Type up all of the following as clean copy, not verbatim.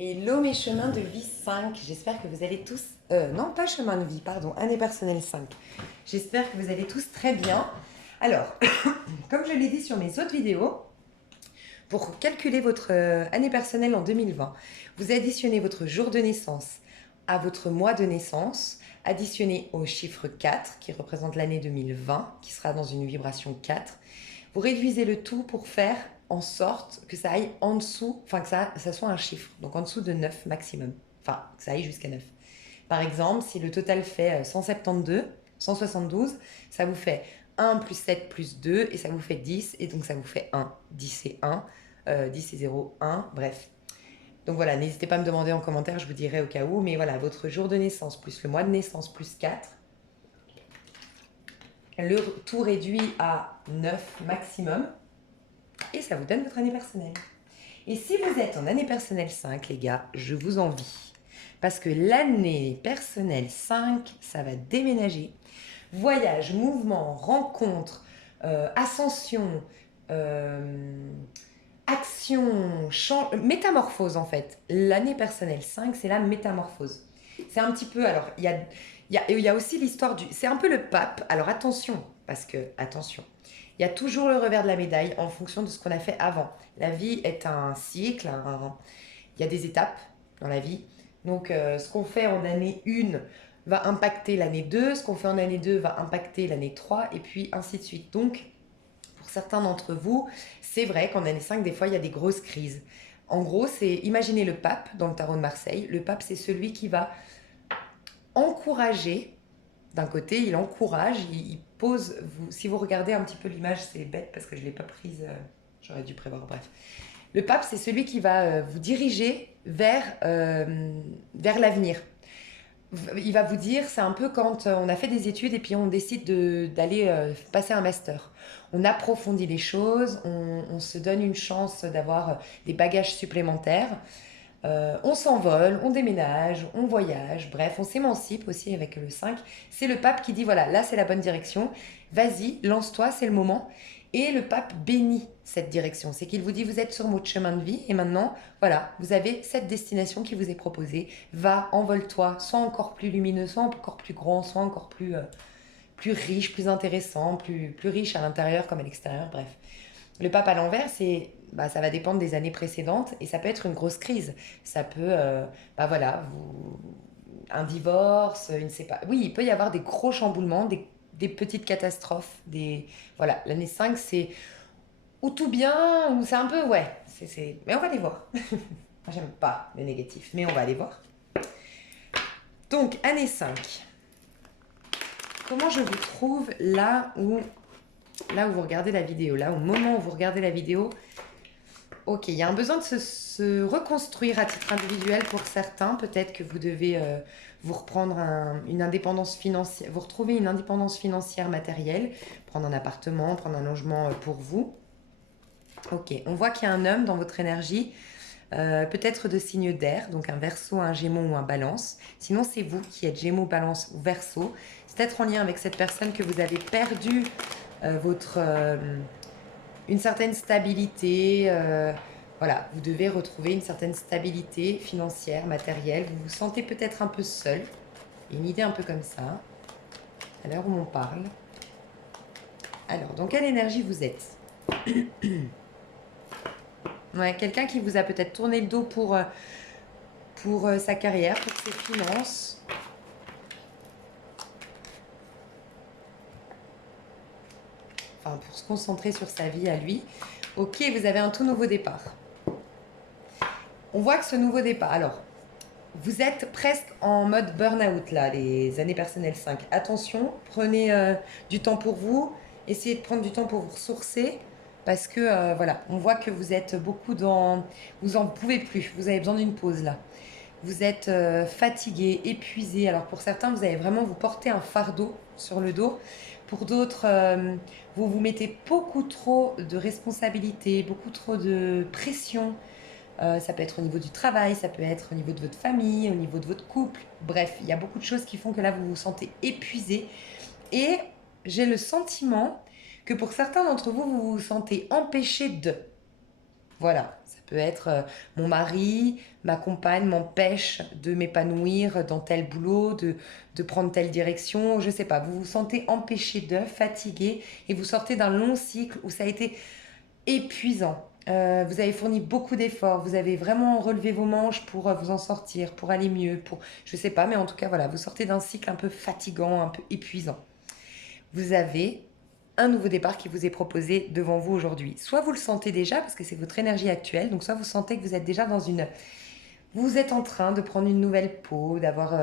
Hello mes chemins de vie 5, j'espère que vous allez tous... non, pas chemin de vie, pardon, année personnelle 5. J'espère que vous allez tous très bien. Alors, comme je l'ai dit sur mes autres vidéos, pour calculer votre année personnelle en 2020, vous additionnez votre jour de naissance à votre mois de naissance, additionné au chiffre 4 qui représente l'année 2020, qui sera dans une vibration 4. Vous réduisez le tout pour faire en sorte que ça aille en dessous, enfin que ça soit un chiffre, donc en dessous de 9 maximum, enfin que ça aille jusqu'à 9. Par exemple, si le total fait 172, 172, ça vous fait 1 plus 7 plus 2 et ça vous fait 10 et donc ça vous fait 1. 10 et 1, 10 et 0, 1, bref. Donc voilà, n'hésitez pas à me demander en commentaire, je vous dirai au cas où, mais voilà, votre jour de naissance plus le mois de naissance plus 4, le tout réduit à 9 maximum et ça vous donne votre année personnelle. Et si vous êtes en année personnelle 5, les gars, je vous envie. Parce que l'année personnelle 5, ça va déménager. Voyage, mouvement, rencontre, ascension, action, métamorphose en fait. L'année personnelle 5, c'est la métamorphose. C'est un petit peu, alors, il y a aussi l'histoire du... C'est un peu le pape, alors attention, parce que, attention, il y a toujours le revers de la médaille en fonction de ce qu'on a fait avant. La vie est un cycle, il y a des étapes dans la vie. Donc, ce qu'on fait en année 1 va impacter l'année 2, ce qu'on fait en année 2 va impacter l'année 3, et puis ainsi de suite. Donc, pour certains d'entre vous, c'est vrai qu'en année 5, des fois, il y a des grosses crises. En gros, c'est, imaginez le pape dans le tarot de Marseille. Le pape, c'est celui qui va encourager. D'un côté, il encourage, il pose. Si vous regardez un petit peu l'image, c'est bête parce que je ne l'ai pas prise, j'aurais dû prévoir, bref. Le pape, c'est celui qui va vous diriger vers l'avenir. Il va vous dire, c'est un peu quand on a fait des études et puis on décide d'aller passer un master. On approfondit les choses, on se donne une chance d'avoir des bagages supplémentaires. On s'envole, on déménage, on voyage, bref, on s'émancipe aussi avec le 5. C'est le pape qui dit, voilà, là c'est la bonne direction, vas-y, lance-toi, c'est le moment. Et le pape bénit cette direction. C'est qu'il vous dit, vous êtes sur votre chemin de vie et maintenant, voilà, vous avez cette destination qui vous est proposée. Va, envole-toi, sois encore plus lumineux, sois encore plus grand, sois encore plus riche, plus intéressant, plus riche à l'intérieur comme à l'extérieur, bref. Le pape à l'envers, c'est, bah, ça va dépendre des années précédentes et ça peut être une grosse crise. Ça peut, bah voilà, un divorce, une séparation. Oui, il peut y avoir des gros chamboulements, des petites catastrophes. Voilà, l'année 5, c'est ou tout bien, ou c'est un peu, ouais. Mais on va les voir. Moi, j'aime pas le négatif, mais on va aller voir. Donc, année 5. Comment je vous trouve là où vous regardez la vidéo, là au moment où vous regardez la vidéo? Ok, il y a un besoin de se reconstruire à titre individuel pour certains. Peut-être que vous devez vous reprendre une indépendance financière, vous retrouver une indépendance financière matérielle, prendre un appartement, prendre un logement pour vous. Ok, on voit qu'il y a un homme dans votre énergie, peut-être de signe d'air, donc un Verseau, un Gémeaux ou un Balance. Sinon, c'est vous qui êtes Gémeaux, Balance ou Verseau. C'est peut-être en lien avec cette personne que vous avez perdu une certaine stabilité. Voilà, vous devez retrouver une certaine stabilité financière, matérielle. Vous vous sentez peut-être un peu seul. Il y a une idée un peu comme ça, à l'heure où on parle. Alors, dans quelle énergie vous êtes? Ouais, quelqu'un qui vous a peut-être tourné le dos pour sa carrière, pour ses finances. Enfin, pour se concentrer sur sa vie à lui. Ok, vous avez un tout nouveau départ. On voit que ce nouveau départ... Alors, vous êtes presque en mode burn-out là, les années personnelles 5. Attention, prenez du temps pour vous. Essayez de prendre du temps pour vous ressourcer. Parce que, voilà, on voit que vous êtes beaucoup dans... Vous en pouvez plus, vous avez besoin d'une pause là. Vous êtes fatigué, épuisé. Alors pour certains, vous allez vraiment vous porter un fardeau sur le dos. Pour d'autres, vous vous mettez beaucoup trop de responsabilités, beaucoup trop de pression. Ça peut être au niveau du travail, ça peut être au niveau de votre famille, au niveau de votre couple. Bref, il y a beaucoup de choses qui font que là, vous vous sentez épuisé. Et j'ai le sentiment que pour certains d'entre vous, vous vous sentez empêché de... Voilà, ça peut être mon mari, ma compagne m'empêche de m'épanouir dans tel boulot, de prendre telle direction, je sais pas. Vous vous sentez empêché de, fatigué et vous sortez d'un long cycle où ça a été épuisant. Vous avez fourni beaucoup d'efforts, vous avez vraiment relevé vos manches pour vous en sortir, pour aller mieux, pour, je sais pas, mais en tout cas, voilà, vous sortez d'un cycle un peu fatigant, un peu épuisant. Vous avez un nouveau départ qui vous est proposé devant vous aujourd'hui. Soit vous le sentez déjà parce que c'est votre énergie actuelle, donc soit vous sentez que vous êtes déjà dans une... Vous êtes en train de prendre une nouvelle peau, d'avoir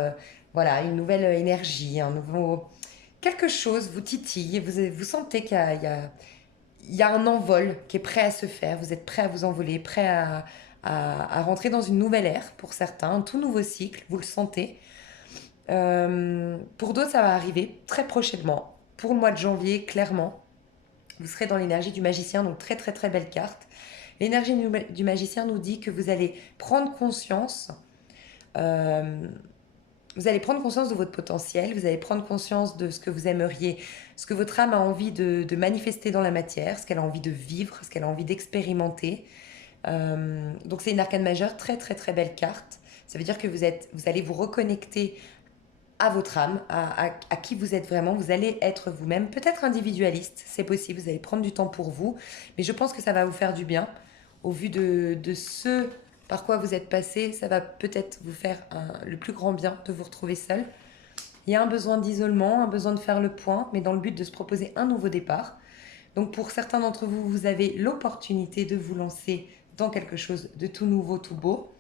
voilà, une nouvelle énergie, un nouveau... Quelque chose vous titille, vous sentez il y a un envol qui est prêt à se faire, vous êtes prêt à vous envoler, prêt à rentrer dans une nouvelle ère pour certains, un tout nouveau cycle, vous le sentez. Pour d'autres, ça va arriver très prochainement. Pour le mois de janvier, clairement, vous serez dans l'énergie du magicien, donc très très très belle carte. L'énergie du magicien nous dit que vous allez prendre conscience, euh, vous allez prendre conscience de votre potentiel, vous allez prendre conscience de ce que vous aimeriez, ce que votre âme a envie de manifester dans la matière, ce qu'elle a envie de vivre, ce qu'elle a envie d'expérimenter. Donc c'est une arcane majeure, très très très belle carte. Ça veut dire que vous allez vous reconnecter à votre âme, à qui vous êtes vraiment. Vous allez être vous-même, peut-être individualiste, c'est possible, vous allez prendre du temps pour vous, mais je pense que ça va vous faire du bien. Au vu de ce par quoi vous êtes passé, ça va peut-être vous faire le plus grand bien de vous retrouver seul. Il y a un besoin d'isolement, un besoin de faire le point, mais dans le but de se proposer un nouveau départ. Donc pour certains d'entre vous, vous avez l'opportunité de vous lancer dans quelque chose de tout nouveau, tout beau.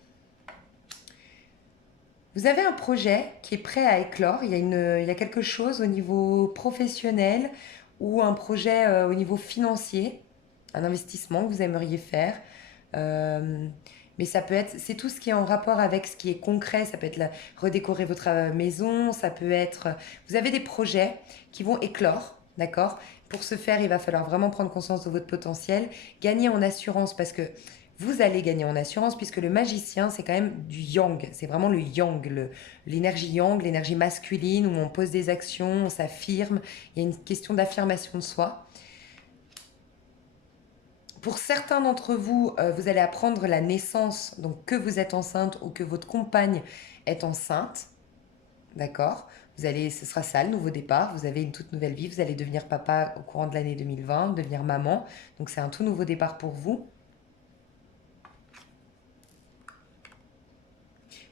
Vous avez un projet qui est prêt à éclore. Il y a quelque chose au niveau professionnel ou un projet au niveau financier, un investissement que vous aimeriez faire. Euh, mais ça peut être, c'est tout ce qui est en rapport avec ce qui est concret. Ça peut être redécorer votre maison, ça peut être, vous avez des projets qui vont éclore, d'accord? Pour ce faire, il va falloir vraiment prendre conscience de votre potentiel, gagner en assurance parce que vous allez gagner en assurance puisque le magicien, c'est quand même du yang. C'est vraiment le yang, l'énergie yang, l'énergie masculine où on pose des actions, on s'affirme. Il y a une question d'affirmation de soi. Pour certains d'entre vous, vous allez apprendre la naissance, donc que vous êtes enceinte ou que votre compagne est enceinte. D'accord? Ce sera ça le nouveau départ. Vous avez une toute nouvelle vie. Vous allez devenir papa au courant de l'année 2020, devenir maman. Donc c'est un tout nouveau départ pour vous.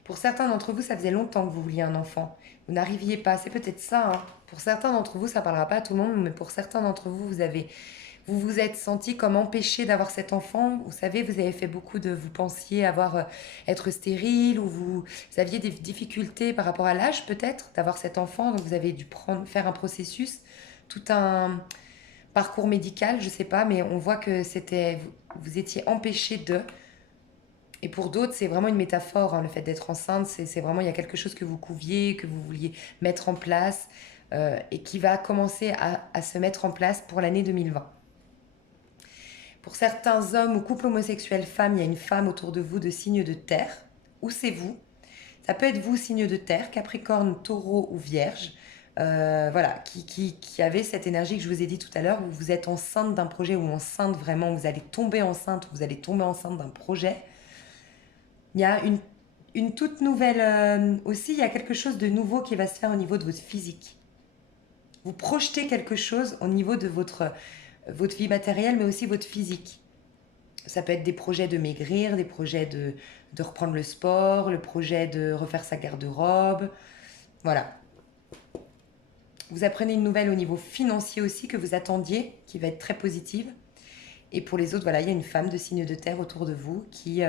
Pour certains d'entre vous, ça faisait longtemps que vous vouliez un enfant. Vous n'arriviez pas. C'est peut-être ça, hein. Pour certains d'entre vous, ça ne parlera pas à tout le monde, mais pour certains d'entre vous, vous vous êtes senti comme empêché d'avoir cet enfant. Vous savez, vous avez fait beaucoup de... Vous pensiez être stérile ou vous aviez des difficultés par rapport à l'âge peut-être d'avoir cet enfant. Donc vous avez dû faire un processus, tout un parcours médical, je sais pas, mais on voit que vous étiez empêché de... Et pour d'autres, c'est vraiment une métaphore, hein, le fait d'être enceinte, c'est vraiment, il y a quelque chose que vous couviez, que vous vouliez mettre en place et qui va commencer à se mettre en place pour l'année 2020. Pour certains hommes ou couples homosexuels femmes, il y a une femme autour de vous de signe de terre, ou c'est vous. Ça peut être vous, signe de terre, Capricorne, Taureau ou Vierge, voilà, qui avait cette énergie que je vous ai dit tout à l'heure, où vous êtes enceinte d'un projet, ou enceinte vraiment, vous allez tomber enceinte, vous allez tomber enceinte d'un projet. Il y a une toute nouvelle... aussi, il y a quelque chose de nouveau qui va se faire au niveau de votre physique. Vous projetez quelque chose au niveau de votre vie matérielle, mais aussi votre physique. Ça peut être des projets de maigrir, des projets de reprendre le sport, le projet de refaire sa garde-robe. Voilà. Vous apprenez une nouvelle au niveau financier aussi que vous attendiez, qui va être très positive. Et pour les autres, voilà, il y a une femme de signe de terre autour de vous qui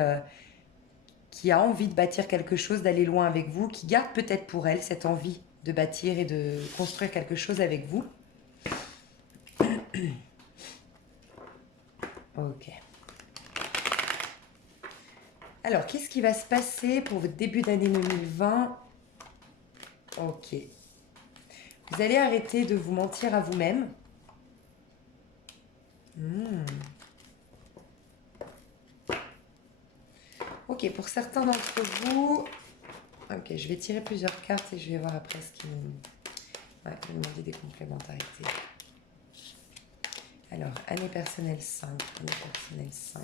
a envie de bâtir quelque chose, d'aller loin avec vous, qui garde peut-être pour elle cette envie de bâtir et de construire quelque chose avec vous. Ok. Alors, qu'est-ce qui va se passer pour votre début d'année 2020? Ok. Vous allez arrêter de vous mentir à vous-même. Ok, pour certains d'entre vous... Ok, je vais tirer plusieurs cartes et je vais voir après ce qui... Ouais, je vais demander des complémentarités. Alors, année personnelle 5, année personnelle 5.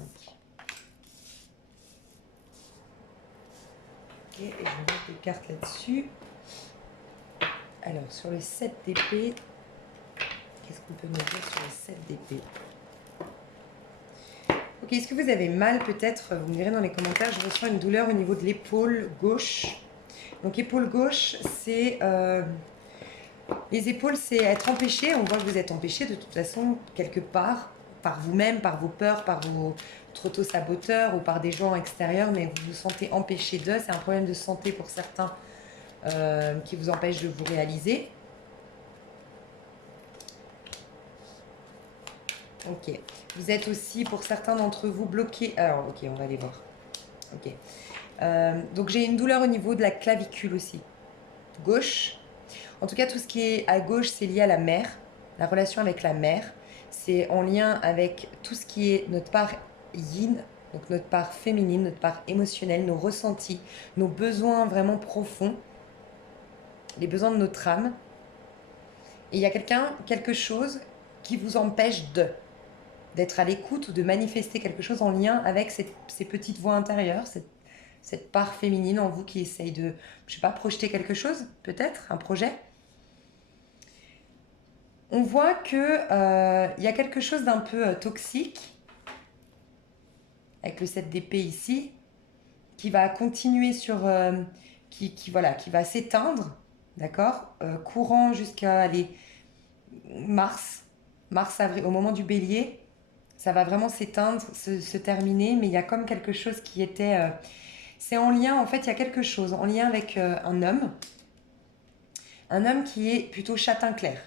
et je vais mettre des cartes là-dessus. Alors, sur le 7 d'épée, qu'est-ce qu'on peut me dire sur le 7 d'épée? Ok, est-ce que vous avez mal peut-être? Vous me direz dans les commentaires, je ressens une douleur au niveau de l'épaule gauche. Donc, épaule gauche, c'est... les épaules, c'est être empêché. On voit que vous êtes empêché de toute façon, quelque part, par vous-même, par vos peurs, par votre auto-saboteur ou par des gens extérieurs, mais vous vous sentez empêché d'eux. C'est un problème de santé pour certains qui vous empêche de vous réaliser. Ok. Vous êtes aussi, pour certains d'entre vous, bloqués. Alors, ok, on va aller voir. Ok. Donc, j'ai une douleur au niveau de la clavicule aussi. Gauche. En tout cas, tout ce qui est à gauche, c'est lié à la mère, la relation avec la mère. C'est en lien avec tout ce qui est notre part yin, donc notre part féminine, notre part émotionnelle, nos ressentis, nos besoins vraiment profonds, les besoins de notre âme. Et il y a quelque chose qui vous empêche d'être à l'écoute ou de manifester quelque chose en lien avec ces petites voix intérieures, cette part féminine en vous qui essaye de, je sais pas, projeter quelque chose, peut-être, un projet. On voit que y a quelque chose d'un peu toxique, avec le 7 d'épée ici, qui va continuer sur... voilà, qui va s'éteindre, d'accord, courant jusqu'à mars, avril, au moment du bélier, ça va vraiment s'éteindre, se terminer, mais il y a comme quelque chose qui était... c'est en lien, en fait, il y a quelque chose en lien avec un homme qui est plutôt châtain clair.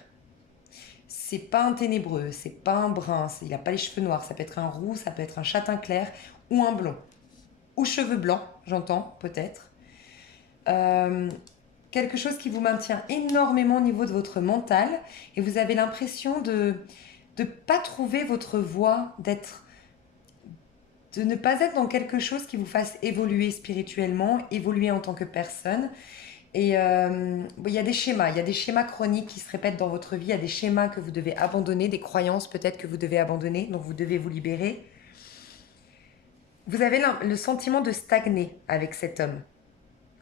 C'est pas un ténébreux, c'est pas un brun, il n'a pas les cheveux noirs, ça peut être un roux, ça peut être un châtain clair ou un blond. Ou cheveux blancs, j'entends, peut-être. Quelque chose qui vous maintient énormément au niveau de votre mental et vous avez l'impression de pas trouver votre voie, de ne pas être dans quelque chose qui vous fasse évoluer spirituellement, évoluer en tant que personne. Et il y a des schémas chroniques qui se répètent dans votre vie, il y a des schémas que vous devez abandonner, des croyances peut-être que vous devez abandonner, donc vous devez vous libérer. Vous avez le sentiment de stagner avec cet homme,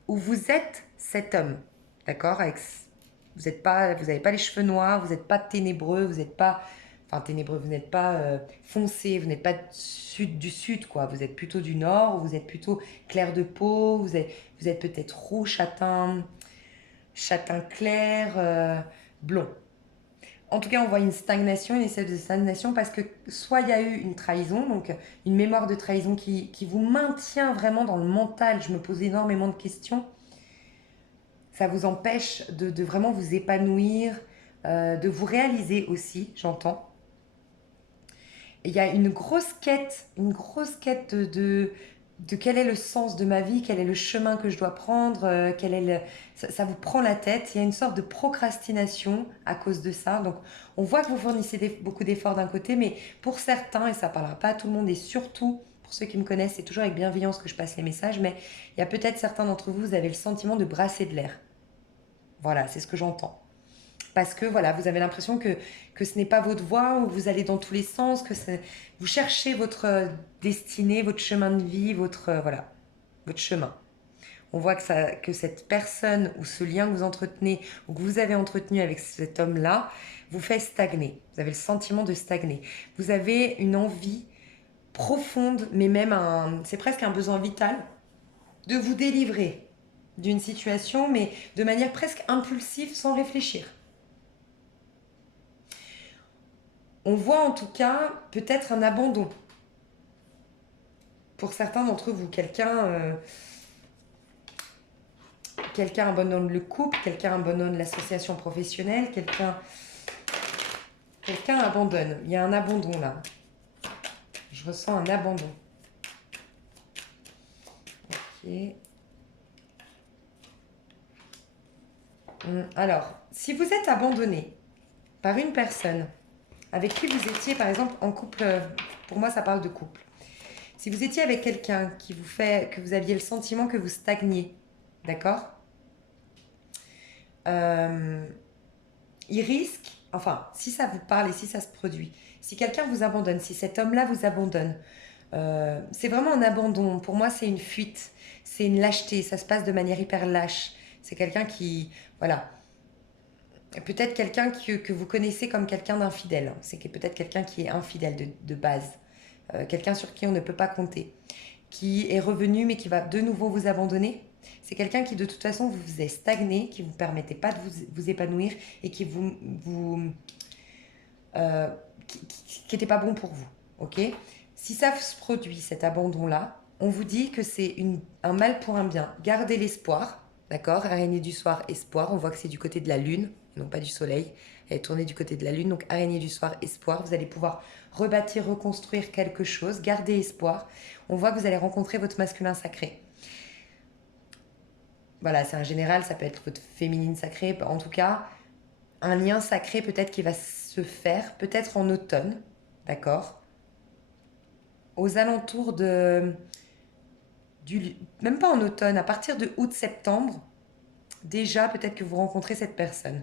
ou vous êtes cet homme, d'accord, vous n'avez pas les cheveux noirs, vous n'êtes pas ténébreux, vous n'êtes pas... Enfin, ténébreux, vous n'êtes pas foncé, vous n'êtes pas du sud, quoi. Vous êtes plutôt du nord, vous êtes plutôt clair de peau, vous êtes peut-être roux, châtain clair, blond. En tout cas, on voit une stagnation, une espèce de stagnation parce que soit il y a eu une trahison, donc une mémoire de trahison qui vous maintient vraiment dans le mental. Je me pose énormément de questions. Ça vous empêche de vraiment vous épanouir, de vous réaliser aussi, j'entends. Il y a une grosse quête de quel est le sens de ma vie, quel est le chemin que je dois prendre, ça vous prend la tête. Il y a une sorte de procrastination à cause de ça. Donc, on voit que vous fournissez beaucoup d'efforts d'un côté, mais pour certains, et ça ne parlera pas à tout le monde, et surtout pour ceux qui me connaissent, c'est toujours avec bienveillance que je passe les messages, mais il y a peut-être certains d'entre vous, vous avez le sentiment de brasser de l'air. Voilà, c'est ce que j'entends. Parce que voilà, vous avez l'impression que ce n'est pas votre voie, où vous allez dans tous les sens, vous cherchez votre destinée, votre chemin de vie, votre chemin. On voit que cette personne ou ce lien que vous entretenez ou que vous avez entretenu avec cet homme-là vous fait stagner. Vous avez le sentiment de stagner. Vous avez une envie profonde, mais même c'est presque un besoin vital, de vous délivrer d'une situation, mais de manière presque impulsive, sans réfléchir. On voit en tout cas peut-être un abandon. Pour certains d'entre vous, quelqu'un abandonne le couple, quelqu'un abandonne l'association professionnelle, quelqu'un abandonne. Il y a un abandon là. Je ressens un abandon. Ok. Alors, si vous êtes abandonné par une personne avec qui vous étiez par exemple en couple, pour moi ça parle de couple. Si vous étiez avec quelqu'un que vous aviez le sentiment que vous stagniez, d'accord, il risque, enfin, si ça vous parle et si ça se produit, si quelqu'un vous abandonne, si cet homme-là vous abandonne, c'est vraiment un abandon. Pour moi, c'est une fuite. c'est une lâcheté, ça se passe de manière hyper lâche. C'est quelqu'un qui, voilà, peut-être quelqu'un que vous connaissez comme quelqu'un d'infidèle. C'est peut-être quelqu'un qui est infidèle de base. Quelqu'un sur qui on ne peut pas compter. Qui est revenu mais qui va de nouveau vous abandonner. C'est quelqu'un qui de toute façon vous faisait stagner, qui ne vous permettait pas de vous épanouir et qui euh, qui n'était pas bon pour vous. Ok. Si ça se produit, cet abandon-là, on vous dit que c'est un mal pour un bien. Gardez l'espoir, d'accord. Araignée du soir, espoir. On voit que c'est du côté de la lune, non pas du soleil. Elle est tournée du côté de la lune, donc araignée du soir, espoir. Vous allez pouvoir rebâtir, reconstruire quelque chose. Gardez espoir. On voit que vous allez rencontrer votre masculin sacré. Voilà, c'est un général, ça peut être votre féminine sacrée. En tout cas, un lien sacré peut-être qui va se faire, peut-être en automne, d'accord. Aux alentours même pas en automne, à partir de août-septembre, déjà peut-être que vous rencontrez cette personne.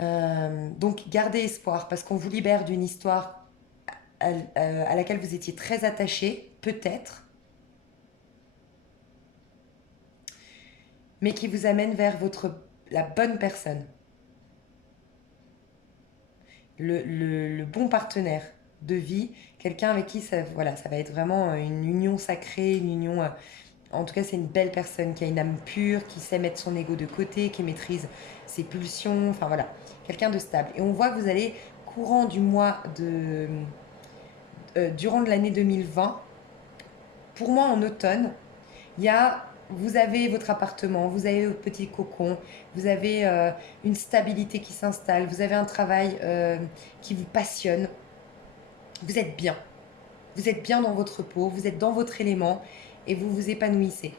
Donc gardez espoir parce qu'on vous libère d'une histoire à laquelle vous étiez très attaché, peut-être, mais qui vous amène vers la bonne personne, le bon partenaire de vie, quelqu'un avec qui ça, voilà, ça va être vraiment une union sacrée, une union. En tout cas, c'est une belle personne qui a une âme pure, qui sait mettre son ego de côté, qui maîtrise ses pulsions. Enfin voilà, quelqu'un de stable. Et on voit que vous allez, courant du mois durant l'année 2020, pour moi en automne, vous avez votre appartement, vous avez votre petit cocon, vous avez une stabilité qui s'installe, vous avez un travail qui vous passionne, vous êtes bien. Vous êtes bien dans votre peau, vous êtes dans votre élément et vous vous épanouissez.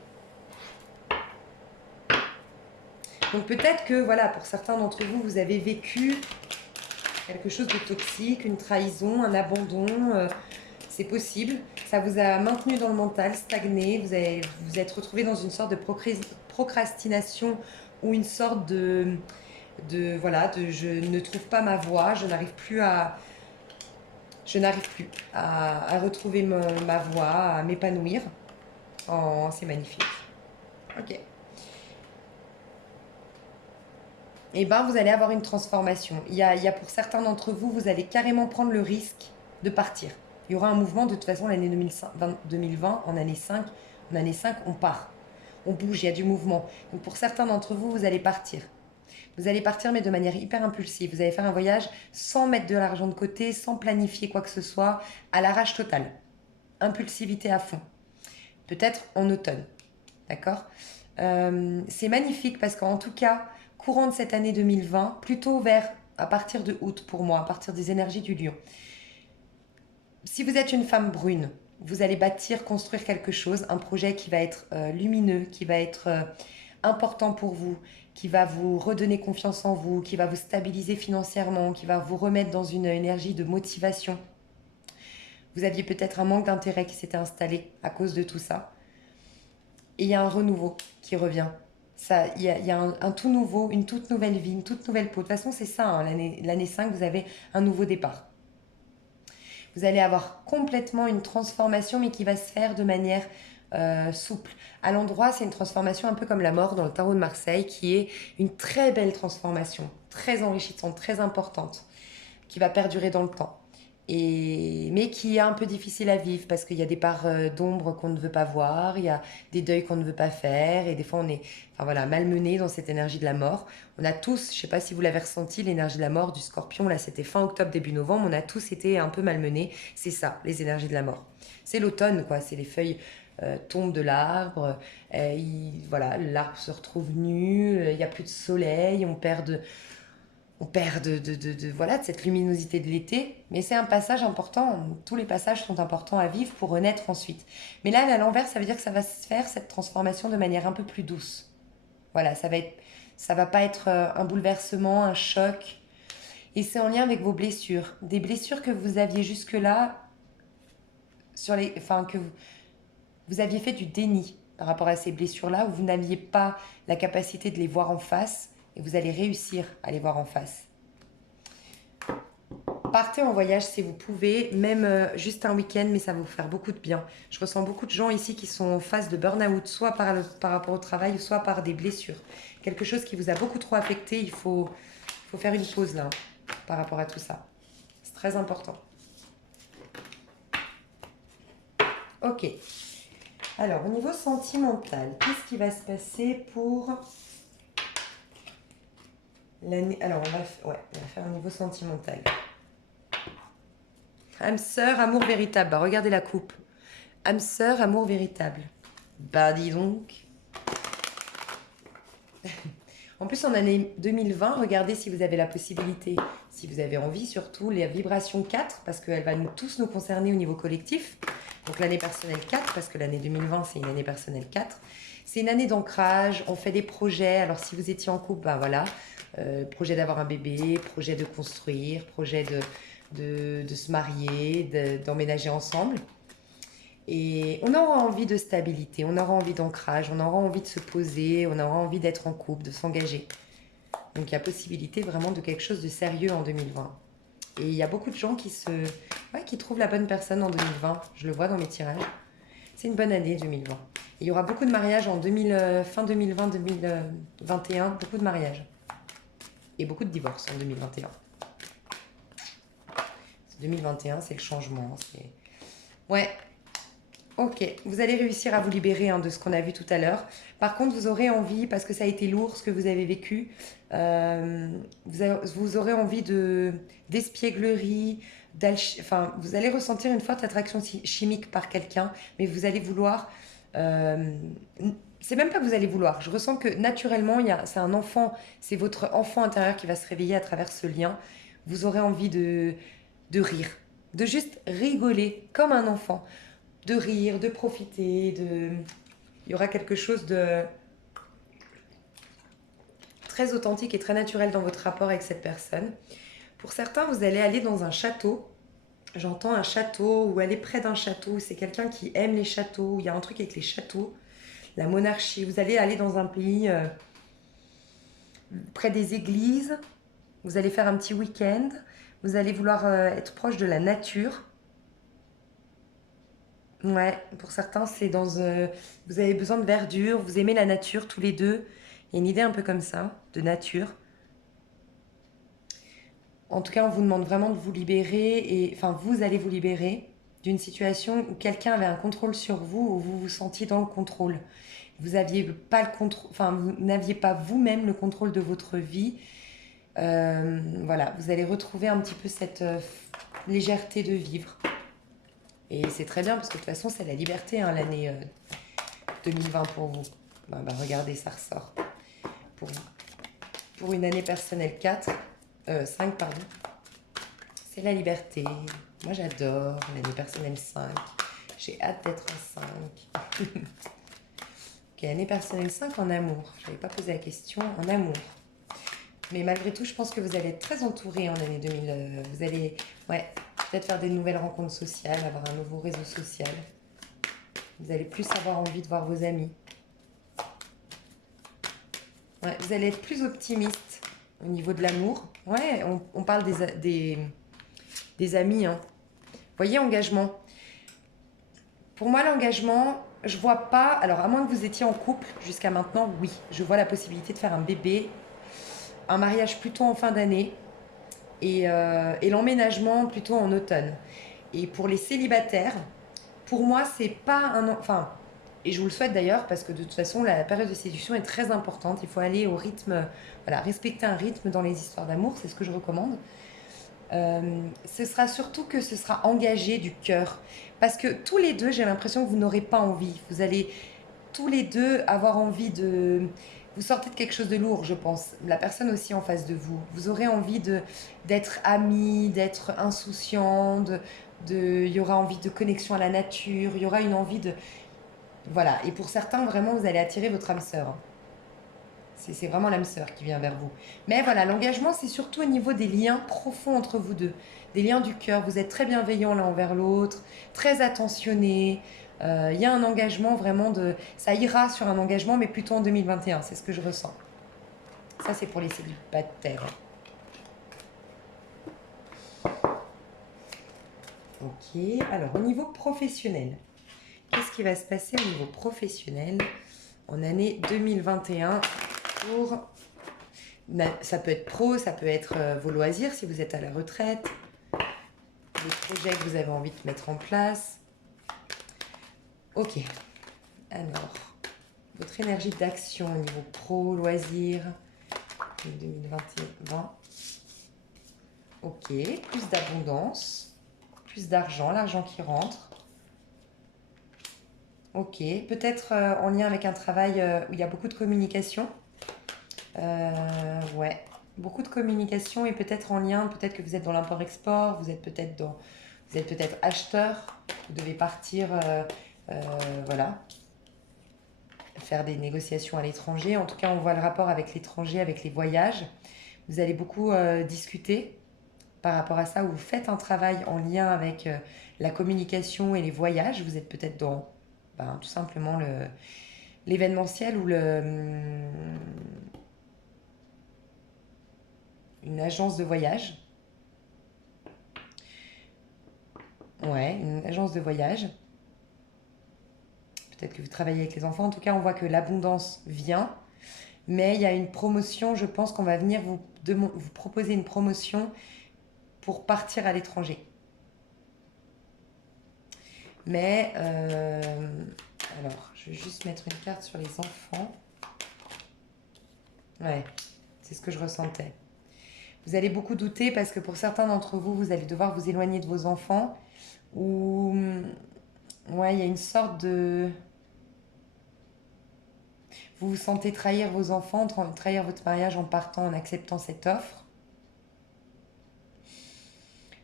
Donc peut-être que voilà, pour certains d'entre vous, vous avez vécu quelque chose de toxique, une trahison, un abandon. C'est possible. Ça vous a maintenu dans le mental, stagné. Vous êtes retrouvé dans une sorte de procrastination ou une sorte voilà, je ne trouve pas ma voie, je n'arrive plus à retrouver ma voie, à m'épanouir. Oh, c'est magnifique. Ok. Et ben, vous allez avoir une transformation. Il y a pour certains d'entre vous, vous allez carrément prendre le risque de partir. Il y aura un mouvement, de toute façon, l'année 2020, en année 5, on part. On bouge, il y a du mouvement. Donc pour certains d'entre vous, vous allez partir. Vous allez partir, mais de manière hyper impulsive. Vous allez faire un voyage sans mettre de l'argent de côté, sans planifier quoi que ce soit, à l'arrache totale. Impulsivité à fond. Peut-être en automne. D'accord. C'est magnifique parce qu'en tout cas, courant de cette année 2020, plutôt à partir de août pour moi, à partir des énergies du lion. Si vous êtes une femme brune, vous allez bâtir, construire quelque chose, un projet qui va être lumineux, qui va être important pour vous, qui va vous redonner confiance en vous, qui va vous stabiliser financièrement, qui va vous remettre dans une énergie de motivation. Vous aviez peut-être un manque d'intérêt qui s'était installé à cause de tout ça. Et il y a un renouveau qui revient. Il y a un tout nouveau, une toute nouvelle vie, une toute nouvelle peau. De toute façon, c'est ça, hein, l'année 5, vous avez un nouveau départ. Vous allez avoir complètement une transformation, mais qui va se faire de manière souple. À l'endroit, c'est une transformation un peu comme la mort dans le tarot de Marseille, qui est une très belle transformation, très enrichissante, très importante, qui va perdurer dans le temps. Mais qui est un peu difficile à vivre parce qu'il y a des parts d'ombre qu'on ne veut pas voir, il y a des deuils qu'on ne veut pas faire et des fois on est malmené dans cette énergie de la mort. On a tous, je ne sais pas si vous l'avez ressenti, l'énergie de la mort du scorpion, là c'était fin octobre, début novembre, on a tous été un peu malmenés. C'est ça, les énergies de la mort. C'est l'automne, quoi, c'est les feuilles tombent de l'arbre, voilà, l'arbre se retrouve nu, il n'y a plus de soleil, on perd voilà, de cette luminosité de l'été, mais c'est un passage important. Tous les passages sont importants à vivre pour renaître ensuite. Mais là, à l'envers, ça veut dire que ça va se faire, cette transformation, de manière un peu plus douce. Voilà, ça va pas être un bouleversement, un choc. Et c'est en lien avec vos blessures. Des blessures que vous aviez jusque-là, que vous aviez fait du déni par rapport à ces blessures-là, où vous n'aviez pas la capacité de les voir en face, et vous allez réussir à les voir en face. Partez en voyage si vous pouvez, même juste un week-end, mais ça va vous faire beaucoup de bien. Je ressens beaucoup de gens ici qui sont en phase de burn-out, soit par rapport au travail, soit par des blessures. Quelque chose qui vous a beaucoup trop affecté, il faut faire une pause là, par rapport à tout ça. C'est très important. Ok. Alors, au niveau sentimental, qu'est-ce qui va se passer pour l'année? Alors, on va faire un niveau sentimental. Âme sœur, amour véritable. Bah, regardez la coupe. Âme sœur, amour véritable. Bah, dis donc. En plus, en année 2020, regardez si vous avez la possibilité, si vous avez envie, surtout les vibrations 4, parce qu'elle va tous nous concerner au niveau collectif. Donc l'année personnelle 4, parce que l'année 2020, c'est une année personnelle 4. C'est une année d'ancrage, on fait des projets. Alors si vous étiez en couple, ben voilà, projet d'avoir un bébé, projet de construire, projet de se marier, d'emménager ensemble. Et on aura envie de stabilité, on aura envie d'ancrage, on aura envie de se poser, on aura envie d'être en couple, de s'engager. Donc il y a possibilité vraiment de quelque chose de sérieux en 2020. Et il y a beaucoup de gens qui trouvent la bonne personne en 2020. Je le vois dans mes tirages. C'est une bonne année 2020. Et il y aura beaucoup de mariages en fin 2020, 2021, beaucoup de mariages. Et beaucoup de divorces en 2021. 2021, c'est le changement. Ouais, ok, vous allez réussir à vous libérer de ce qu'on a vu tout à l'heure. Par contre, vous aurez envie, parce que ça a été lourd ce que vous avez vécu, vous aurez envie d'espièglerie, enfin, vous allez ressentir une forte attraction chimique par quelqu'un, mais vous allez vouloir... c'est même pas que vous allez vouloir, je ressens que naturellement, c'est un enfant, c'est votre enfant intérieur qui va se réveiller à travers ce lien. Vous aurez envie de rire, de juste rigoler comme un enfant. De rire, de profiter, il y aura quelque chose de très authentique et très naturel dans votre rapport avec cette personne. Pour certains, vous allez aller dans un château. J'entends un château ou aller près d'un château. C'est quelqu'un qui aime les châteaux. Il y a un truc avec les châteaux, la monarchie. Vous allez aller dans un pays près des églises. Vous allez faire un petit week-end. Vous allez vouloir être proche de la nature. Ouais, pour certains, vous avez besoin de verdure, vous aimez la nature tous les deux. Il y a une idée un peu comme ça, de nature. En tout cas, on vous demande vraiment de vous libérer, enfin, vous allez vous libérer d'une situation où quelqu'un avait un contrôle sur vous, où vous vous sentiez dans le contrôle. Vous aviez pas le contrôle, enfin, vous n'aviez pas vous-même le contrôle de votre vie. Voilà, vous allez retrouver un petit peu cette légèreté de vivre. Et c'est très bien parce que de toute façon, c'est la liberté, l'année 2020 pour vous. Regardez, ça ressort. Pour une année personnelle 5, pardon. C'est la liberté. Moi, j'adore l'année personnelle 5. J'ai hâte d'être en 5. Ok, année personnelle 5 en amour. Je n'avais pas posé la question en amour. Mais malgré tout, je pense que vous allez être très entouré en année 2000. Vous allez, peut-être faire des nouvelles rencontres sociales, avoir un nouveau réseau social. Vous allez plus avoir envie de voir vos amis. Ouais, vous allez être plus optimiste au niveau de l'amour. Ouais, on parle des amis. Vous voyez, engagement. Pour moi, l'engagement, je vois pas... Alors, à moins que vous étiez en couple jusqu'à maintenant, oui. Je vois la possibilité de faire un bébé, un mariage plutôt en fin d'année et l'emménagement plutôt en automne. Et pour les célibataires, pour moi, c'est pas un... Enfin, et je vous le souhaite d'ailleurs, parce que de toute façon, la période de séduction est très importante. Il faut aller au rythme, respecter un rythme dans les histoires d'amour, c'est ce que je recommande. Ce sera surtout que ce sera engagé du cœur. Parce que tous les deux, j'ai l'impression que vous n'aurez pas envie. Vous allez tous les deux avoir envie de... Vous sortez de quelque chose de lourd, je pense. La personne aussi en face de vous. Vous aurez envie d'être amis, d'être insouciant, il y aura envie de connexion à la nature, il y aura une envie de... Voilà. Et pour certains, vraiment, vous allez attirer votre âme sœur. C'est vraiment l'âme sœur qui vient vers vous. Mais voilà, l'engagement, c'est surtout au niveau des liens profonds entre vous deux. Des liens du cœur. Vous êtes très bienveillants l'un envers l'autre, très attentionnés. Il y a un engagement vraiment de... Ça ira sur un engagement, mais plutôt en 2021. C'est ce que je ressens. Ça, c'est pour les célibataires. Ok, alors au niveau professionnel, qu'est-ce qui va se passer au niveau professionnel en année 2021 pour... Ça peut être pro, ça peut être vos loisirs si vous êtes à la retraite, les projets que vous avez envie de mettre en place. Ok, alors, votre énergie d'action au niveau pro, loisirs, 2021. Ok, plus d'abondance, plus d'argent, l'argent qui rentre. Ok, peut-être en lien avec un travail où il y a beaucoup de communication. Ouais, beaucoup de communication et peut-être en lien, peut-être que vous êtes dans l'import-export, vous êtes peut-être acheteur, vous devez partir, voilà, faire des négociations à l'étranger. En tout cas, on voit le rapport avec l'étranger, avec les voyages. Vous allez beaucoup discuter par rapport à ça, où vous faites un travail en lien avec la communication et les voyages. Vous êtes peut-être dans tout simplement l'événementiel ou une agence de voyage. Ouais, une agence de voyage. Peut-être que vous travaillez avec les enfants. En tout cas, on voit que l'abondance vient. Mais il y a une promotion, je pense qu'on va venir vous proposer une promotion pour partir à l'étranger. Mais, alors, je vais juste mettre une carte sur les enfants. Ouais, c'est ce que je ressentais. Vous allez beaucoup douter parce que pour certains d'entre vous, vous allez devoir vous éloigner de vos enfants. Ou, ouais, il y a une sorte de... Vous vous sentez trahir vos enfants, trahir votre mariage en partant, en acceptant cette offre.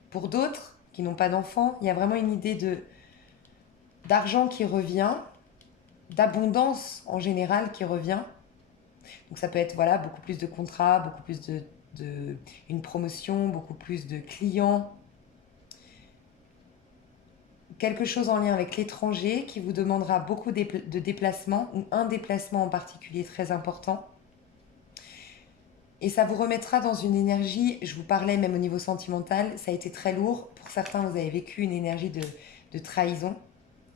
Pour d'autres qui n'ont pas d'enfants, il y a vraiment une idée d'argent qui revient, d'abondance en général qui revient. Donc ça peut être voilà, beaucoup plus de contrats, beaucoup plus une promotion, beaucoup plus de clients. Quelque chose en lien avec l'étranger qui vous demandera beaucoup de déplacements ou un déplacement en particulier très important. Et ça vous remettra dans une énergie, je vous parlais même au niveau sentimental, ça a été très lourd. Pour certains, vous avez vécu une énergie de trahison,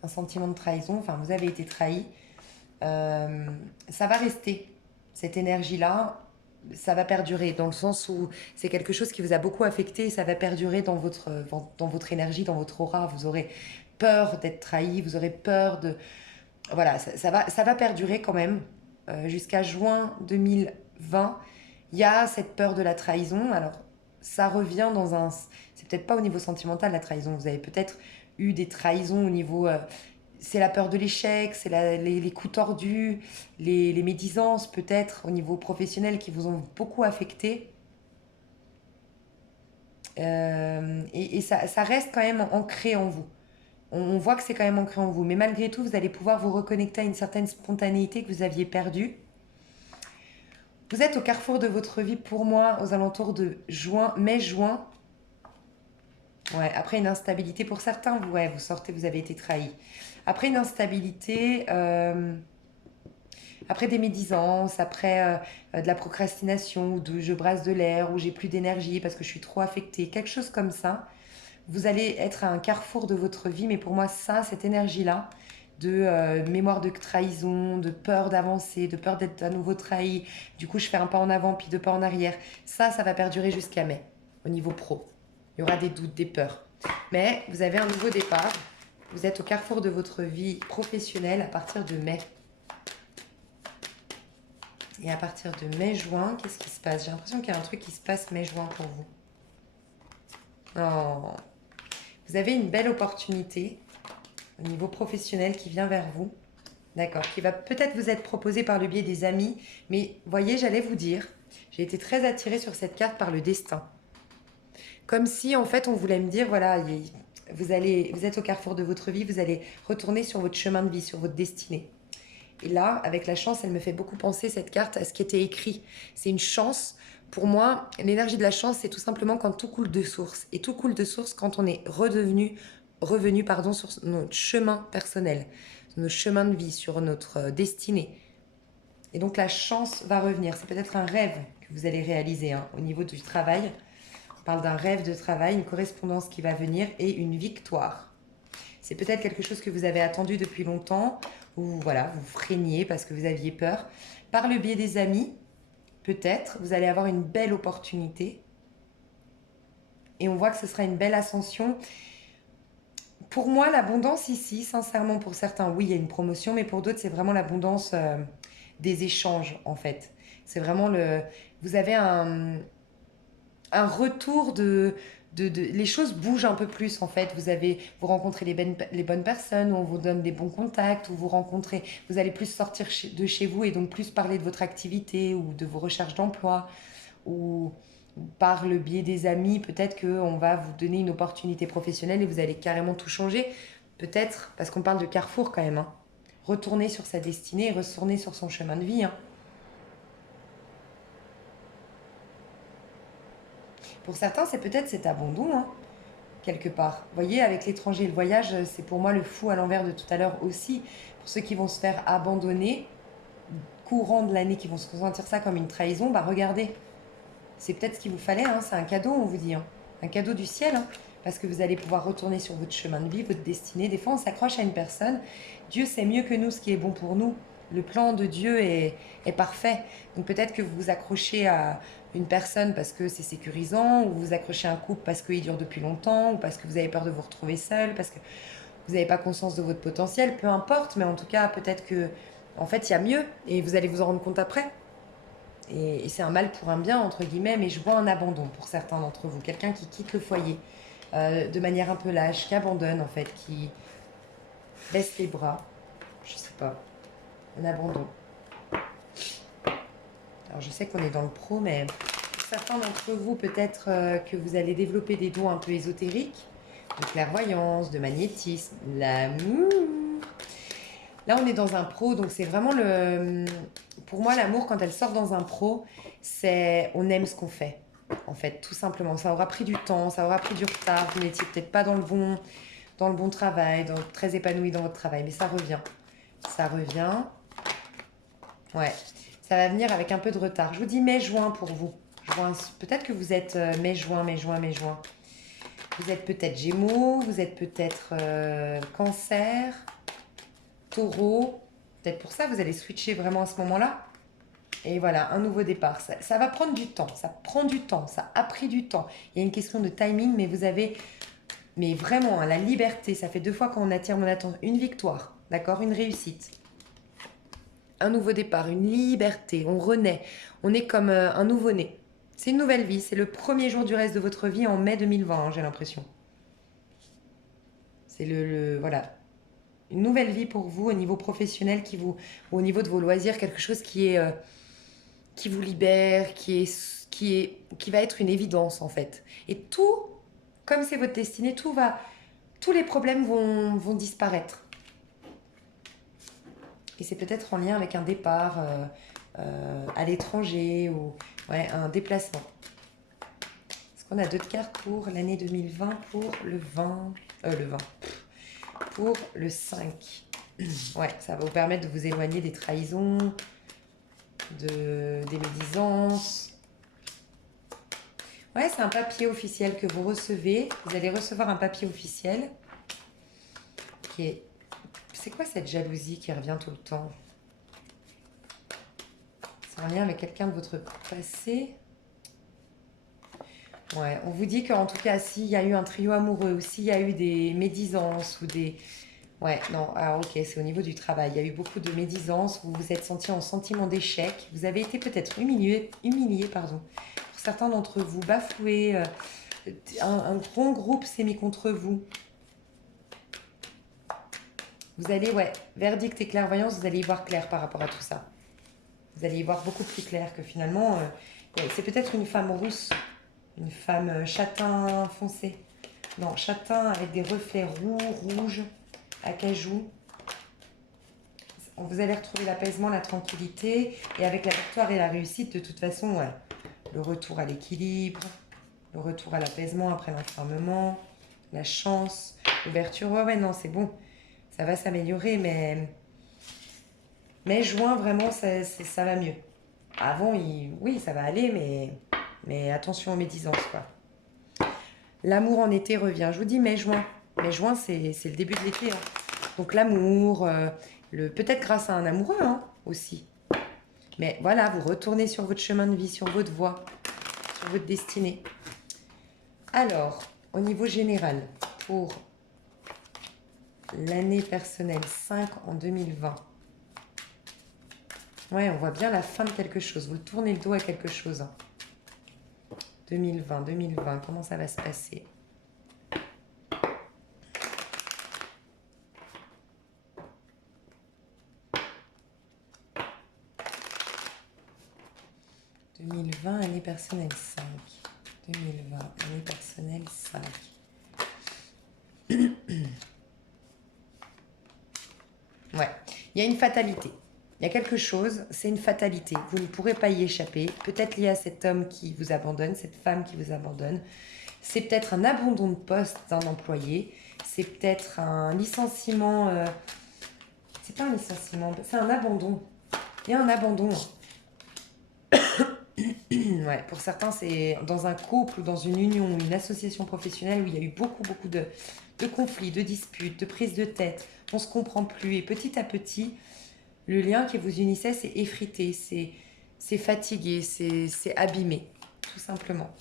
un sentiment de trahison, enfin vous avez été trahi. Ça va rester, cette énergie-là, ça va perdurer dans le sens où c'est quelque chose qui vous a beaucoup affecté et ça va perdurer dans votre énergie, dans votre aura. Vous aurez peur d'être trahi, vous aurez peur de... Voilà, ça va perdurer quand même jusqu'à juin 2020. Il y a cette peur de la trahison. Alors, ça revient dans un... C'est peut-être pas au niveau sentimental la trahison. Vous avez peut-être eu des trahisons au niveau... c'est la peur de l'échec, c'est les coups tordus, les médisances peut-être au niveau professionnel qui vous ont beaucoup affecté. Et ça reste quand même ancré en vous. On voit que c'est quand même ancré en vous. Mais malgré tout, vous allez pouvoir vous reconnecter à une certaine spontanéité que vous aviez perdue. Vous êtes au carrefour de votre vie pour moi aux alentours de mai-juin. Ouais, après une instabilité, pour certains, vous sortez, vous avez été trahi. Après une instabilité, après des médisances, après de la procrastination, ou de je brasse de l'air, ou j'ai plus d'énergie parce que je suis trop affectée, quelque chose comme ça, vous allez être à un carrefour de votre vie. Mais pour moi, ça, cette énergie-là, de mémoire de trahison, de peur d'avancer, de peur d'être à nouveau trahi, du coup je fais un pas en avant puis deux pas en arrière, ça va perdurer jusqu'à mai, au niveau pro. Il y aura des doutes, des peurs. Mais vous avez un nouveau départ, vous êtes au carrefour de votre vie professionnelle à partir de mai. Et à partir de mai-juin, qu'est-ce qui se passe? J'ai l'impression qu'il y a un truc qui se passe mai-juin pour vous. Oh. Vous avez une belle opportunité au niveau professionnel qui vient vers vous. D'accord, qui va peut-être vous être proposé par le biais des amis. Mais voyez, j'allais vous dire, j'ai été très attirée sur cette carte par le destin. Comme si en fait on voulait me dire, voilà, vous êtes au carrefour de votre vie, vous allez retourner sur votre chemin de vie, sur votre destinée. Et là, avec la chance, elle me fait beaucoup penser, cette carte, à ce qui était écrit. C'est une chance. Pour moi, l'énergie de la chance, c'est tout simplement quand tout coule de source. Et tout coule de source quand on est revenu sur notre chemin personnel, sur notre chemin de vie, sur notre destinée. Et donc la chance va revenir. C'est peut-être un rêve que vous allez réaliser au niveau du travail. parle d'un rêve de travail, une correspondance qui va venir et une victoire. C'est peut-être quelque chose que vous avez attendu depuis longtemps, ou voilà, vous freiniez parce que vous aviez peur. Par le biais des amis, peut-être, vous allez avoir une belle opportunité. Et on voit que ce sera une belle ascension. Pour moi, l'abondance ici, sincèrement, pour certains, oui, il y a une promotion, mais pour d'autres, c'est vraiment l'abondance des échanges, en fait. C'est vraiment le... Vous avez un retour les choses bougent un peu plus, en fait. Vous rencontrez les bonnes personnes, on vous donne des bons contacts, ou vous allez plus sortir de chez vous et donc plus parler de votre activité ou de vos recherches d'emploi, ou par le biais des amis, peut-être qu'on va vous donner une opportunité professionnelle et vous allez carrément tout changer. Peut-être, parce qu'on parle de carrefour quand même, hein. Retourner sur sa destinée et retourner sur son chemin de vie, hein. Pour certains, c'est peut-être cet abandon, hein, quelque part. Vous voyez, avec l'étranger et le voyage, c'est pour moi le fou à l'envers de tout à l'heure aussi. Pour ceux qui vont se faire abandonner, courant de l'année, qui vont se ressentir ça comme une trahison, bah regardez, c'est peut-être ce qu'il vous fallait, hein, c'est un cadeau, on vous dit, hein, un cadeau du ciel, hein, parce que vous allez pouvoir retourner sur votre chemin de vie, votre destinée. Des fois, on s'accroche à une personne. Dieu sait mieux que nous ce qui est bon pour nous. Le plan de Dieu est parfait. Donc peut-être que vous vous accrochez à une personne parce que c'est sécurisant, ou vous vous accrochez à un couple parce qu'il dure depuis longtemps, ou parce que vous avez peur de vous retrouver seul, parce que vous n'avez pas conscience de votre potentiel, peu importe, mais en tout cas, peut-être que en fait, il y a mieux, et vous allez vous en rendre compte après. Et c'est un mal pour un bien, entre guillemets, mais je vois un abandon pour certains d'entre vous. Quelqu'un qui quitte le foyer de manière un peu lâche, qui abandonne en fait, qui baisse les bras, je sais pas, un abandon. Alors je sais qu'on est dans le pro, mais pour certains d'entre vous, peut-être que vous allez développer des dons un peu ésotériques, de clairvoyance, de magnétisme, l'amour. Là, on est dans un pro, donc c'est vraiment le... Pour moi, l'amour, quand elle sort dans un pro, c'est on aime ce qu'on fait, en fait, tout simplement. Ça aura pris du temps, ça aura pris du retard, vous n'étiez peut-être pas dans le bon travail, très épanoui dans votre travail, mais ça revient. Ça revient. Ouais, ça va venir avec un peu de retard. Je vous dis mai-juin pour vous. Peut-être que vous êtes mai-juin, mai-juin, mai-juin. Vous êtes peut-être Gémeaux, vous êtes peut-être Cancer, Taureau. Peut-être pour ça, vous allez switcher vraiment à ce moment-là. Et voilà, un nouveau départ. Ça va prendre du temps, ça prend du temps, ça a pris du temps. Il y a une question de timing, mais vous avez... Mais vraiment, hein, la liberté, ça fait 2 fois qu'on attire mon attention. Une victoire, d'accord? Une réussite. Un nouveau départ, une liberté, on renaît. On est comme un nouveau-né. C'est une nouvelle vie, c'est le premier jour du reste de votre vie en mai 2020, hein, j'ai l'impression. C'est voilà, une nouvelle vie pour vous au niveau professionnel, au niveau de vos loisirs, quelque chose qui vous libère, qui va être une évidence en fait. Et tout, comme c'est votre destinée, tous les problèmes vont disparaître. Et c'est peut-être en lien avec un départ à l'étranger ou ouais, un déplacement. Est-ce qu'on a d'autres cartes pour l'année 2020, pour le 20, pour le 5. Ouais, ça va vous permettre de vous éloigner des trahisons, des médisances. Ouais, c'est un papier officiel que vous recevez. Vous allez recevoir un papier officiel qui est... C'est quoi cette jalousie qui revient tout le temps? C'est un lien avec quelqu'un de votre passé? Ouais, on vous dit qu'en tout cas, s'il y a eu un trio amoureux ou s'il y a eu des médisances ou des... Ouais, non, alors ok, c'est au niveau du travail. Il y a eu beaucoup de médisances, vous vous êtes senti en sentiment d'échec. Vous avez été peut-être humilié, pardon. Pour certains d'entre vous, bafoué, un grand groupe s'est mis contre vous. Vous allez, ouais, verdict et clairvoyance, vous allez y voir clair par rapport à tout ça. Vous allez y voir beaucoup plus clair que finalement, ouais, c'est peut-être une femme rousse, une femme châtain foncé. Non, châtain avec des reflets roux, rouges, acajou. Vous allez retrouver l'apaisement, la tranquillité. Et avec la victoire et la réussite, de toute façon, ouais, le retour à l'équilibre, le retour à l'apaisement après l'enfermement, la chance, l'ouverture. Ouais, ouais, non, c'est bon. Ça va s'améliorer, mais juin, vraiment, ça va mieux. Avant, oui, ça va aller, mais attention aux médisances, quoi. L'amour en été revient. Je vous dis mai-juin. Mai-juin, c'est le début de l'été, hein. Donc l'amour, peut-être grâce à un amoureux, hein, aussi. Mais voilà, vous retournez sur votre chemin de vie, sur votre voie, sur votre destinée. Alors, au niveau général, pour l'année personnelle 5 en 2020. Ouais, on voit bien la fin de quelque chose. Vous tournez le dos à quelque chose. 2020, comment ça va se passer? Année personnelle 5. 2020, année personnelle 5. Ouais, il y a une fatalité. Il y a quelque chose, c'est une fatalité. Vous ne pourrez pas y échapper. Peut-être lié à cet homme qui vous abandonne, cette femme qui vous abandonne. C'est peut-être un abandon de poste d'un employé. C'est peut-être un licenciement. C'est pas un licenciement, c'est un abandon. Il y a un abandon. Ouais, pour certains, c'est dans un couple ou dans une union, une association professionnelle où il y a eu beaucoup, beaucoup de conflits, de disputes, de prises de tête. On ne se comprend plus. Et petit à petit, le lien qui vous unissait, c'est effrité, c'est fatigué, c'est abîmé, tout simplement.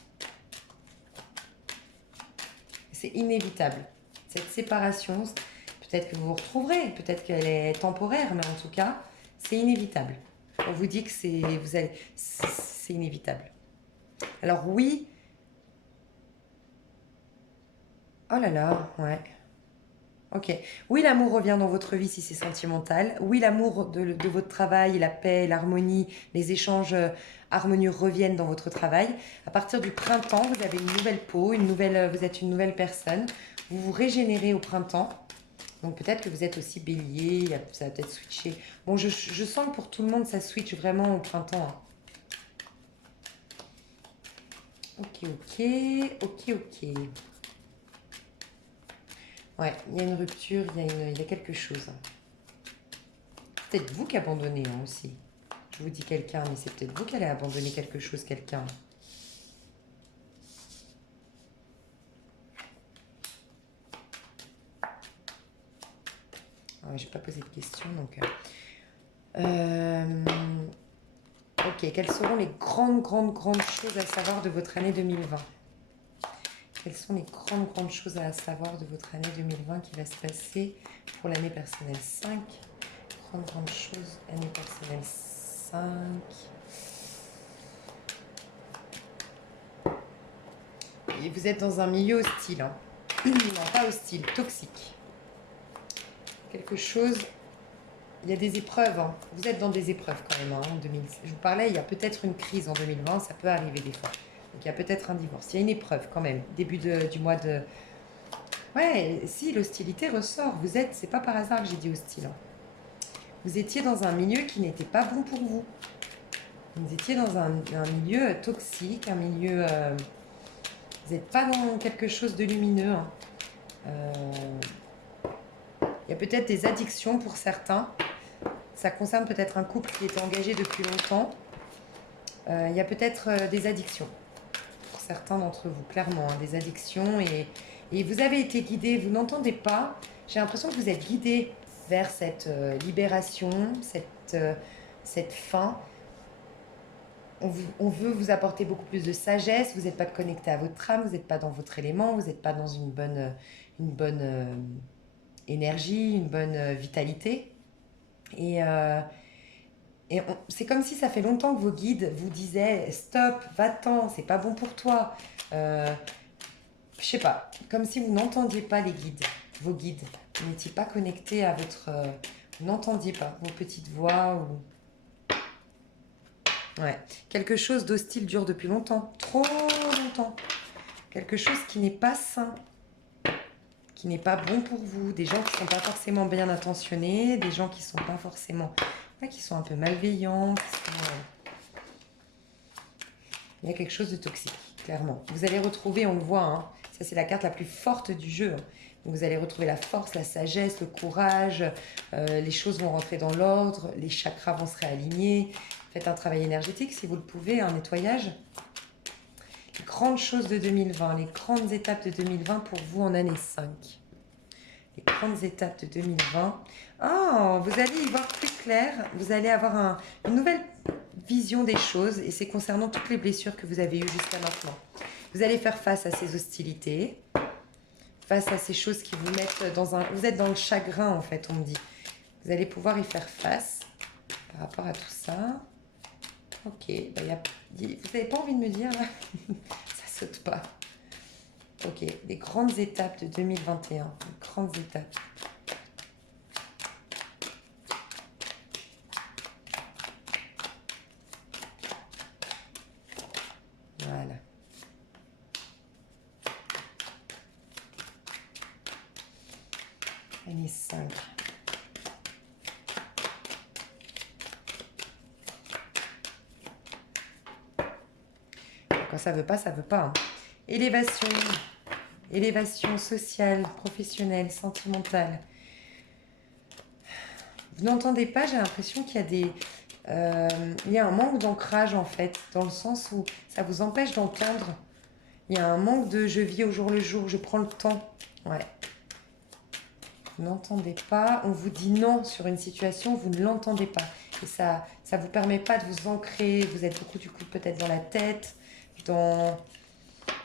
C'est inévitable. Cette séparation, peut-être que vous vous retrouverez, peut-être qu'elle est temporaire, mais en tout cas, c'est inévitable. On vous dit que c'est inévitable. Alors oui. Oh là là, ouais. Ok. Oui, l'amour revient dans votre vie si c'est sentimental. Oui, l'amour de votre travail, la paix, l'harmonie, les échanges harmonieux reviennent dans votre travail. À partir du printemps, vous avez une nouvelle peau, vous êtes une nouvelle personne. Vous vous régénérez au printemps. Donc peut-être que vous êtes aussi bélier, ça va peut-être switcher. Bon, je sens que pour tout le monde, ça switch vraiment au printemps, hein. Ok. Ouais, il y a une rupture, il y a quelque chose. Peut-être vous qui abandonnez, hein, aussi. Je vous dis quelqu'un, mais c'est peut-être vous qui allez abandonner quelque chose, quelqu'un. Ouais, je n'ai pas posé de questions, donc... ok, quelles seront les grandes choses à savoir de votre année 2020? Quelles sont les grandes choses à savoir de votre année 2020 qui va se passer pour l'année personnelle 5? Grandes choses, année personnelle 5. Et vous êtes dans un milieu hostile, hein. Non, pas hostile, toxique. Quelque chose... Il y a des épreuves, hein. Vous êtes dans des épreuves quand même, hein, en 2000. Je vous parlais, il y a peut-être une crise en 2020, ça peut arriver des fois. Donc il y a peut-être un divorce. Il y a une épreuve quand même, début du mois de... Ouais, si, l'hostilité ressort. C'est pas par hasard que j'ai dit hostile, hein. Vous étiez dans un milieu qui n'était pas bon pour vous. Vous étiez dans un milieu toxique, un milieu... vous n'êtes pas dans quelque chose de lumineux, hein. Il y a peut-être des addictions pour certains. Ça concerne peut-être un couple qui était engagé depuis longtemps. Il y a peut-être des addictions pour certains d'entre vous, clairement, hein, des addictions. Et vous avez été guidé, vous n'entendez pas. J'ai l'impression que vous êtes guidé vers cette libération, cette fin. On veut vous apporter beaucoup plus de sagesse. Vous n'êtes pas connecté à votre âme, vous n'êtes pas dans votre élément, vous n'êtes pas dans une bonne énergie, une bonne vitalité. Et c'est comme si ça fait longtemps que vos guides vous disaient stop, va-t'en, c'est pas bon pour toi. Je sais pas, comme si vous n'entendiez pas les guides, vos guides. Vous n'étiez pas connecté à votre... vous n'entendiez pas vos petites voix ou... Ouais. Quelque chose d'hostile dure depuis longtemps, trop longtemps. Quelque chose qui n'est pas sain, qui n'est pas bon pour vous. Des gens qui ne sont pas forcément bien intentionnés, des gens qui sont pas forcément... qui sont un peu malveillants. Il y a quelque chose de toxique, clairement. Vous allez retrouver, on le voit, hein, ça c'est la carte la plus forte du jeu. Donc vous allez retrouver la force, la sagesse, le courage, les choses vont rentrer dans l'ordre, les chakras vont se réaligner. Faites un travail énergétique si vous le pouvez, un nettoyage. Les grandes choses de 2020, les grandes étapes de 2020 pour vous en année 5. Les grandes étapes de 2020. Oh, vous allez y voir plus clair. Vous allez avoir une nouvelle vision des choses et c'est concernant toutes les blessures que vous avez eues jusqu'à maintenant. Vous allez faire face à ces hostilités, face à ces choses qui vous mettent dans un... Vous êtes dans le chagrin en fait, on me dit. Vous allez pouvoir y faire face par rapport à tout ça. Ok, bah vous n'avez pas envie de me dire là? Ça saute pas. Ok, les grandes étapes de 2021. Les grandes étapes. Voilà. Année 5. Quand ça veut pas, ça veut pas. Hein. Élévation. Élévation sociale, professionnelle, sentimentale. Vous n'entendez pas, j'ai l'impression qu'il y a il y a un manque d'ancrage en fait, dans le sens où ça vous empêche d'entendre. Il y a un manque de je vis au jour le jour, je prends le temps. Ouais. Vous n'entendez pas, on vous dit non sur une situation, vous ne l'entendez pas. Et ça vous permet pas de vous ancrer, vous êtes beaucoup du coup peut-être dans la tête, dans...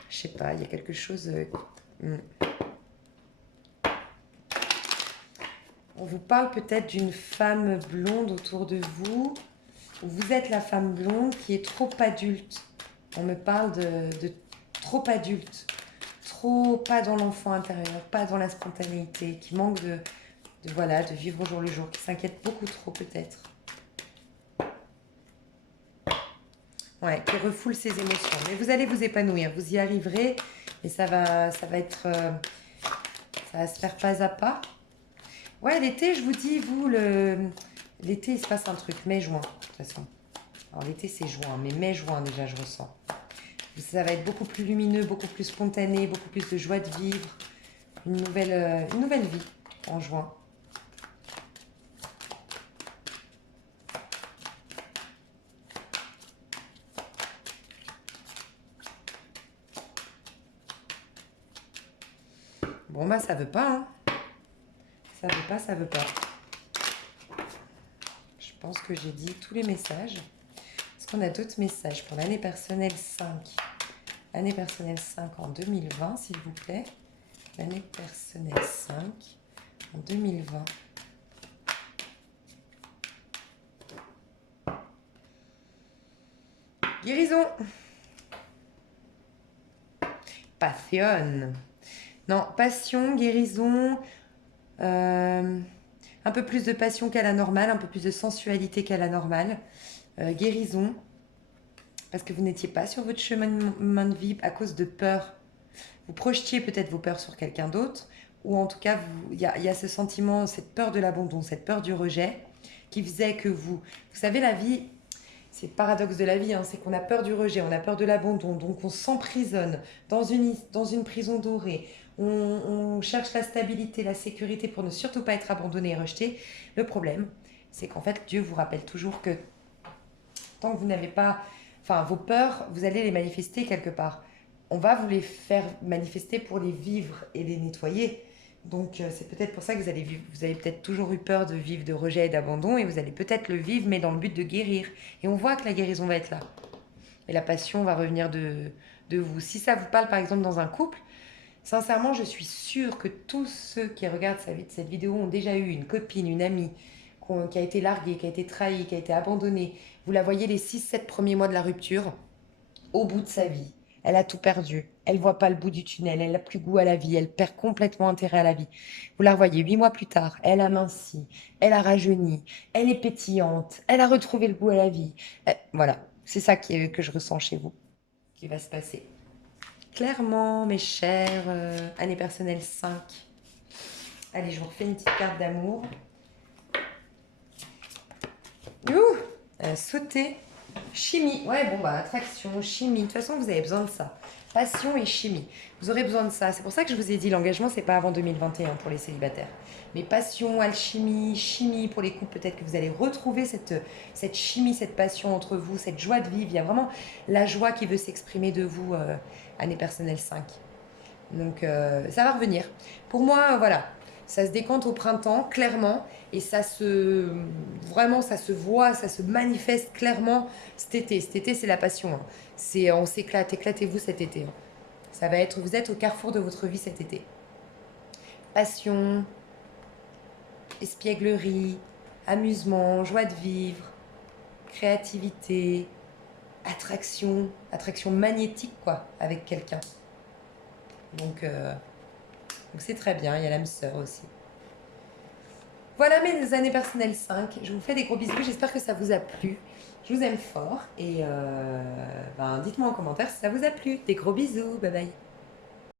Je sais pas, il y a quelque chose... On vous parle peut-être d'une femme blonde autour de vous. Vous êtes la femme blonde qui est trop adulte. On me parle de trop adulte. Trop pas dans l'enfant intérieur, pas dans la spontanéité, qui manque voilà, de vivre au jour le jour, qui s'inquiète beaucoup trop peut-être. Ouais, qui refoule ses émotions. Mais vous allez vous épanouir, vous y arriverez et ça va être... ça va se faire pas à pas. Ouais, l'été, je vous dis, vous, l'été, il se passe un truc, mai-juin, de toute façon. Alors l'été, c'est juin, mais mai-juin, déjà, je ressens. Ça va être beaucoup plus lumineux, beaucoup plus spontané, beaucoup plus de joie de vivre. Une nouvelle vie en juin. Bon, bah, ça veut pas, hein. Ça veut pas, ça veut pas. Je pense que j'ai dit tous les messages. Est-ce qu'on a d'autres messages pour l'année personnelle 5? Année personnelle 5 en 2020, s'il vous plaît. L'année personnelle 5 en 2020. Guérison. Passion. Non, passion, guérison. Un peu plus de passion qu'à la normale, un peu plus de sensualité qu'à la normale. Guérison. Parce que vous n'étiez pas sur votre chemin de vie à cause de peur. Vous projetiez peut-être vos peurs sur quelqu'un d'autre. Ou en tout cas, il y a ce sentiment, cette peur de l'abandon, cette peur du rejet qui faisait que vous... Vous savez, la vie... C'est le paradoxe de la vie, hein, c'est qu'on a peur du rejet, on a peur de l'abandon, donc on s'emprisonne dans une prison dorée. On cherche la stabilité, la sécurité pour ne surtout pas être abandonné et rejeté. Le problème, c'est qu'en fait, Dieu vous rappelle toujours que tant que vous n'avez pas... Enfin, vos peurs, vous allez les manifester quelque part. On va vous les faire manifester pour les vivre et les nettoyer. Donc, c'est peut-être pour ça que vous avez peut-être toujours eu peur de vivre de rejet et d'abandon, et vous allez peut-être le vivre, mais dans le but de guérir. Et on voit que la guérison va être là. Et la passion va revenir de vous. Si ça vous parle, par exemple, dans un couple, sincèrement, je suis sûre que tous ceux qui regardent cette vidéo ont déjà eu une copine, une amie, qui a été larguée, qui a été trahie, qui a été abandonnée. Vous la voyez les 6-7 premiers mois de la rupture, au bout de sa vie. Elle a tout perdu. Elle voit pas le bout du tunnel. Elle n'a plus goût à la vie. Elle perd complètement intérêt à la vie. Vous la revoyez 8 mois plus tard. Elle a minci. Elle a rajeuni. Elle est pétillante. Elle a retrouvé le goût à la vie. Voilà. C'est ça que je ressens chez vous, qui va se passer. Clairement, mes chers, année personnelle 5. Allez, je vous refais une petite carte d'amour. Sauter. Chimie. Ouais, bon, bah, attraction, chimie. De toute façon, vous avez besoin de ça. Passion et chimie. Vous aurez besoin de ça. C'est pour ça que je vous ai dit, l'engagement, c'est pas avant 2021 pour les célibataires. Mais passion, alchimie, chimie pour les couples, peut-être que vous allez retrouver cette chimie, cette passion entre vous, cette joie de vivre. Il y a vraiment la joie qui veut s'exprimer de vous, année personnelle 5. Donc ça va revenir. Pour moi, voilà, ça se décante au printemps, clairement, et vraiment, ça se voit, ça se manifeste clairement cet été. Cet été, c'est la passion, hein. On s'éclate, éclatez-vous cet été, hein. Ça va être, vous êtes au carrefour de votre vie cet été. Passion, espièglerie, amusement, joie de vivre, créativité, attraction magnétique, quoi, avec quelqu'un. Donc c'est très bien, il y a l'âme sœur aussi. Voilà mes années personnelles 5. Je vous fais des gros bisous, j'espère que ça vous a plu. Je vous aime fort et dites-moi en commentaire si ça vous a plu. Des gros bisous, bye bye.